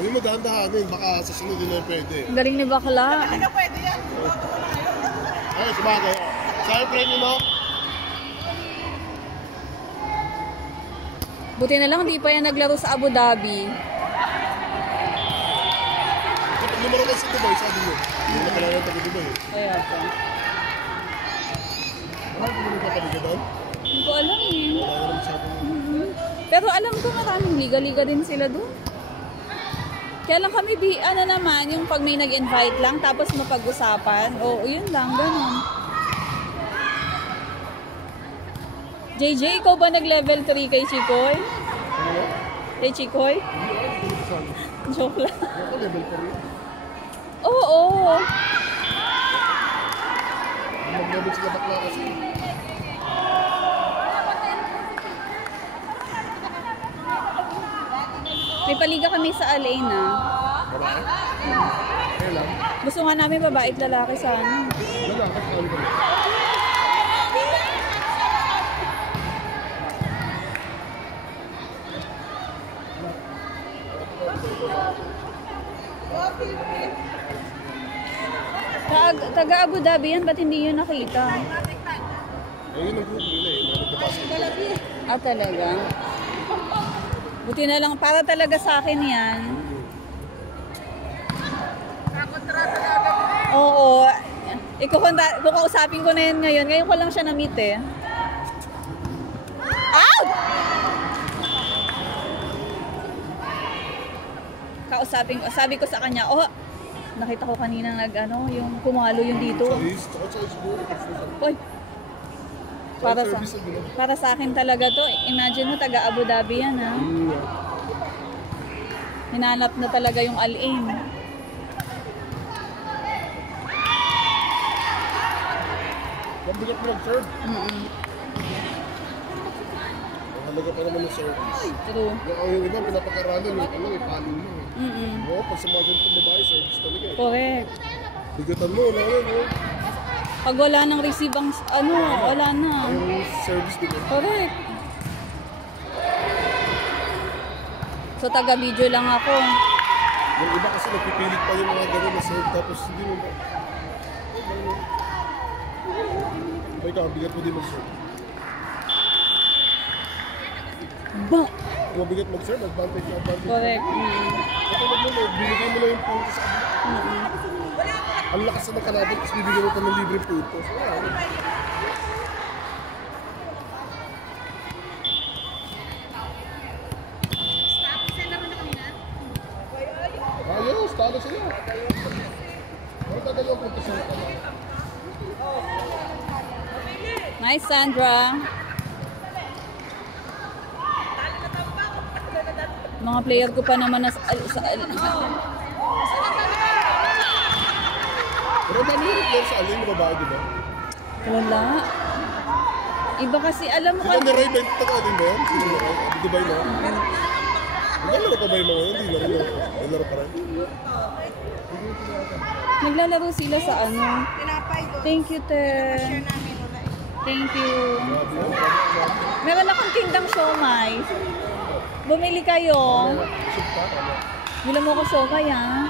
Sabi mo dahan-dahanin, baka sa sunod din na pwede. Ang galing ni bakla. Hindi na pwede yan. Ay, sabagay. Sa'yo, friend mo? Buti na lang, di pa yan naglaro sa Abu Dhabi. Kapag lumaro ka sa Dubai, sabi mo. Hindi na kailangan taga Dubai. Kaya pa. Ano mo nagpapaliga doon? Hindi ko alam eh. Wala na naman sabi mo. Pero alam ko maraming liga-liga din sila doon. Kaya lang kami ano naman, yung pag may nag-invite lang tapos mapag-usapan. Oo, yun lang, ganun. JJ, ikaw ba nag-level 3 kay Chikoy? Ano? Kay Chikoy? Joke lang. Ako level 3. Oo. Mag-level sila bakla kasi. May paliga kami sa Alena. Babae? Kaya lang. Gusto nga namin babae at lalaki sana. Wala, kasi ano ba? Taga Abu Dhabi yan, ba't hindi yun nakita? Ayun ang group nila eh. Nagpapasok. Ah, talaga? Buti na lang, para talaga sa akin yan. Oo. Kukausapin ko na yan ngayon. Ngayon ko lang siya na-meet eh. Out! Sabi ko sa kanya, oh, nakita ko kanina yung pumalo yung dito. Oy. Para sa akin talaga to. Imagine mo, taga Abu Dhabi yan, ha? Hinanap na talaga yung Al-Ain. Mabigat mo mag-serve? Mahalaga pa naman ng service. True. Yung iba, pinapakaralan yung ipalo mo. Oo, pag sa mga ganitong babae, service talaga eh. Correct. Bigatan mo, wala yan eh. Pag wala nang receive ang, wala na. Yung service din eh. Correct. So, taga-video lang ako. Yung iba kasi nagpipilit pa yung mga gano'n na serve, tapos hindi mo ba? Ay ka, bigat mo din mag-serve. Ba? Kung mabigat mag-serve, advantage. Correct. Katulad mo, binigay mo lang yung puntos sa kabila. Ang lakas na ng kalaban, tapos bibigyan mo pa ng libre puntos. Ayos, talo sila. Pero tagal yung puntos sa kalaban. Nice, Sandra. Mga player ko pa naman na Pero dami yung player sa alin, babae, di ba? wala. Iba kasi, alam mo Sino ni Ray, taga-alin ba yan? Sino ni Ray? Di ba yun? Naglalaro pa ba yung mga yun? Hindi laro na. Naglalaro pa rin. Naglalaro sila sa ano. Thank you, Te. Thank you. Meron akong Kingdom Siomai. Bumili kayo. Bilang mo ko siomai, ha?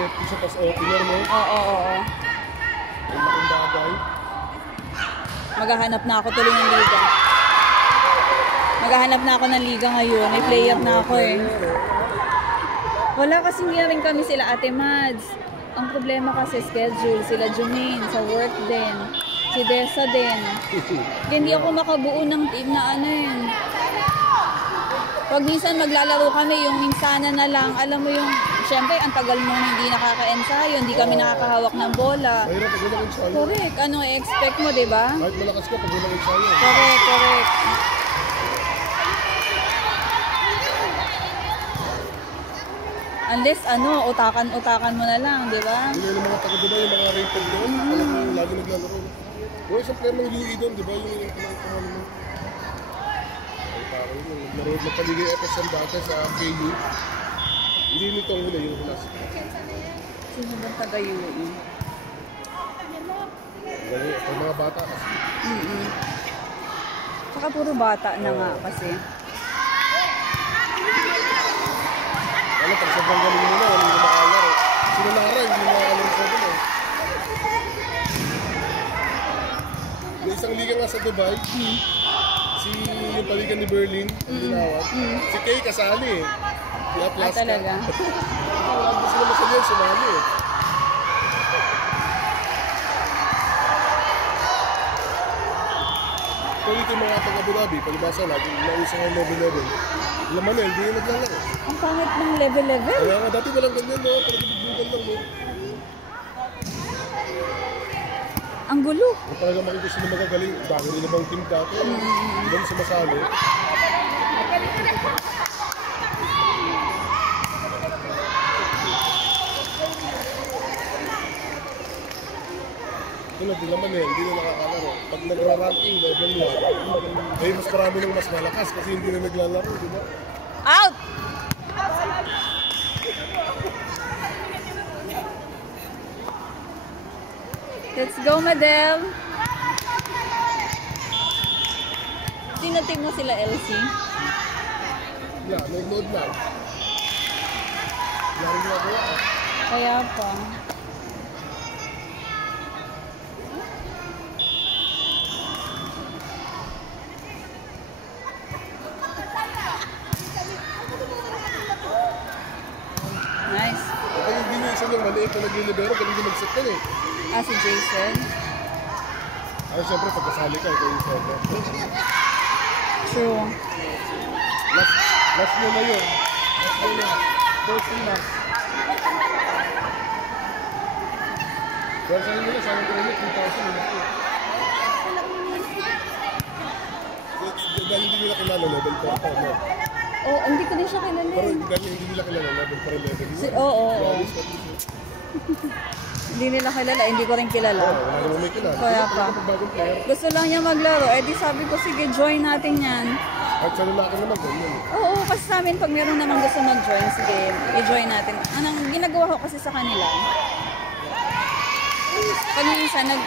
Isa pas opener mo. Oo. Ay, laking bagay. Maghahanap na ako tuloy ng liga. Maghahanap na ako ng liga ngayon. May player na ako eh. Wala kasi hindi rin kami sila Ate Mads. Ang problema kasi schedule. Sila Jumaine sa work din. Si Dessa din. Hindi ako makabuo ng team na ano yun. Pag minsan maglalaro kami, yung minsana na lang, alam mo yung, syempre, ang tagal mo hindi nakaka-ensayo, hindi kami nakakahawak ng bola. Mahirap pag walang ensayo. Correct. Ano i-expect mo, di ba? Kahit malakas ka pag walang ensayo. Correct. Unless, utakan mo na lang, di ba? Yun yung mga taga-Dubai, yung mga rated doon. Alam mo, lagi naglalaro. Yung isang player ng UE doon, di ba? Yung kumano mo. Ay, parang yung naglaro na paligay FSM dati sa KU. Hindi nito ang huli, yung hula. Sino bang taga-UE? Ganun, pag mga bata kasi. Saka puro bata na nga kasi. Ano, pag sobrang galing nila, hindi na makalaro. Sino Lara, hindi na makalaro sa doon eh. May isang liga nga sa Dubai, si yung paligan ni Berlin, ang tinawag. Si Kay kasali eh. Si Atlas ka. talaga? Wala ba sila masali yan, sumali eh. Kung ito yung mga taga-Abu Dhabi, palibasa lagi, nausa ng level. Laman eh, hindi yung naglalaro. Ang pangit ng level. Kaya nga dati walang ganyan no, talagang lang no. Ang gulo. Kung talaga makikita sila magagaling, bago rin na bang team dati, ibang sumasali. Tulad din naman eh, hindi na nakakalaro. Pag nagra-ranking, level 1, ay mas marami nang mas malakas kasi hindi na naglalaro, di ba? Out! Let's go, Madel. Sino team mo sila, LC? Yeah, nag-load lang. Laro na ako. Kaya pa. Nice. Kapag hindi niya isa ng maliit na nag-libero, galing din mag-set ka eh. Ah, si Jason. Ay, syempre, pagkasali ka, ikaw yung solo. True. Last mo na yun. Last mo na. First and last. Pero sa hindi na, sana ko rin 3,000 na ito. Dahil hindi nila kilala, level 4 pa, no? Oh, hindi ko din siya Pero kilala. dahil hindi nila kilala, level 4 level. Oo. Promise, at least, Hindi nila kilala, hindi ko rin kilala. wala naman may kilala. Kaya pa. Kapag bagong player, Gusto lang niya maglaro, eh di sabi ko, sige, join natin yan. at sa lalaki naman, ganyan. Oo, kasi sa amin, pag meron naman gusto mag-join, sige, i-join natin. Anong ginagawa ko kasi sa kanila? Pag minsan, yung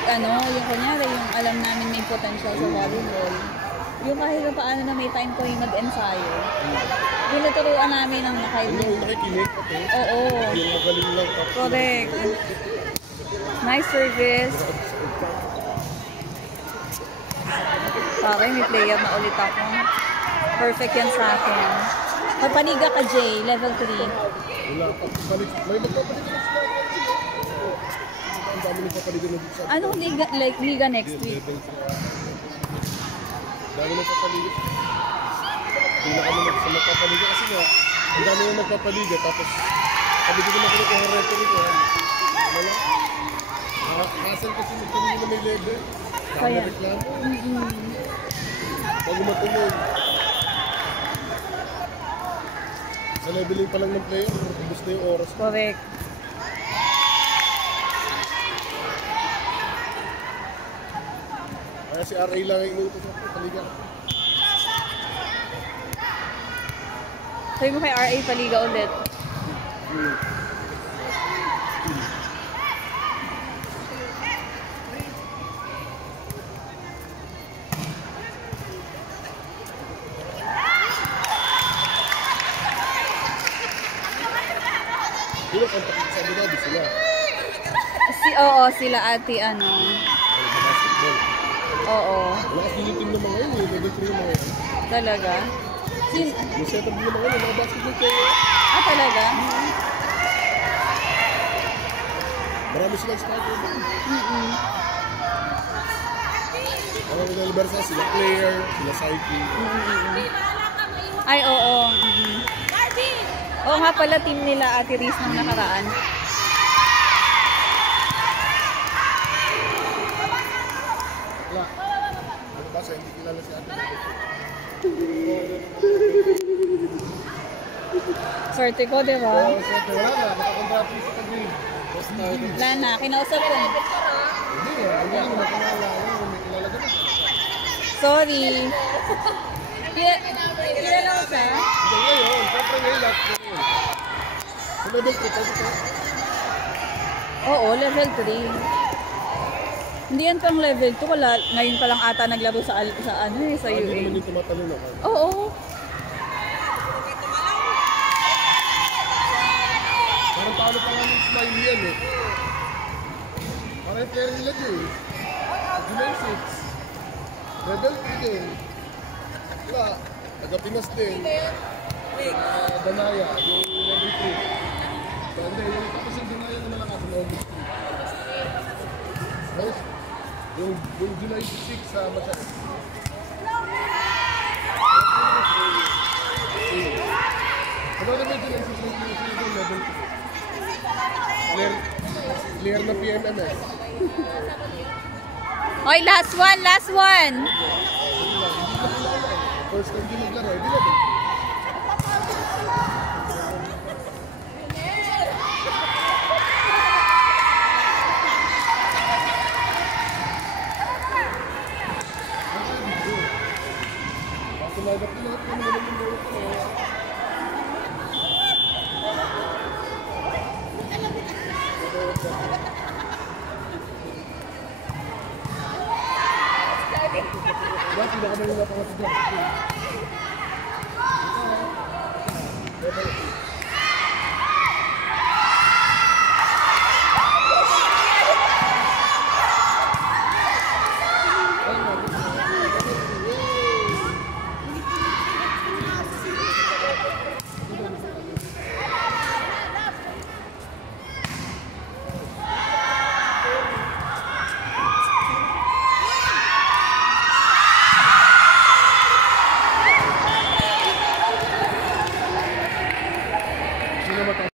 kunyari, yung alam namin may potential sa volleyball, yung kahit na paano na may time ko yung mag-ensayo, tinuturuan namin ang Hindi mo nakikinig, pati. Oo, Yung magaling lang, tapos. correct. Nice service. Okay, may player na ulit ako. Perfect yan sa akin. Papaniga ka, Jay, level 3. Wala pa. May magpapalitan na sila. Ang dami nang papalitan na dito sa Anong liga, like, liga next week? level 3. Dami nang papalitan. Hindi na kami magpapalitan kasi nga, ang dami nang nagpapalitan tapos sabi ko naman kinukuha ang referee ko. Wala. Hassle kasi nagpapalitan na may level. Dami Kaya. reklamo. Bago matulog. Sa leveling pa lang ng player, ubus na yung oras. Correct. Kaya si RA lang ang inuutos ako, paligan. Sabi mo kay RA paliga ulit. Sino kontak sa Abu Dhabi sila? Oo, sila ate, Ano ba basketball? Oo, Wala kasi yung team na mga yun, eh. Level 3 yung mga yun. talaga. Yung setup din ng mga yun, mga basketball kayo. Talaga? Marami silang starter doon. Mga Universa, sila Claire, sila Psyche. Ay, oo. Oo nga pala, team nila Ate Riz nung nakaraan. Wala. Ano ba sa hindi kilala si Ate? Swerte ko, di ba? Oo, siyempre, wala na. Nakakontrato sa Taguig. Basta, Wala na, kinausap ko. hindi naman kilala. May kilala ka na. Sorry. Kilala ko siya? Hindi ngayon, siyempre ngayon lahat ko yun. Sa level 3, pwede ka. Oo, level 3. Hindi yan pang level 2. Wala, ngayon pa lang ata naglaro sa ano eh, sa Hindi UA. naman yung tumatalo naman. Oo. Parang talo pa nga ng smile yan eh. Parang yung player nila dyan eh. July 6. Level 3 din. Wala. Taga-Pinas din. Danaya, yung level 3. Hindi, yung tapos yung Danaya naman lang ako, August 3. Guys, yung July 6 sa Masyado. Ano naman July 6 yung level 3? Clear na PMMS. Oy, last one, last one. First time din naglaro, hindi na din. Tumagat na lahat ng mga naman ko. Diba, sila kami yung napangatid dyan.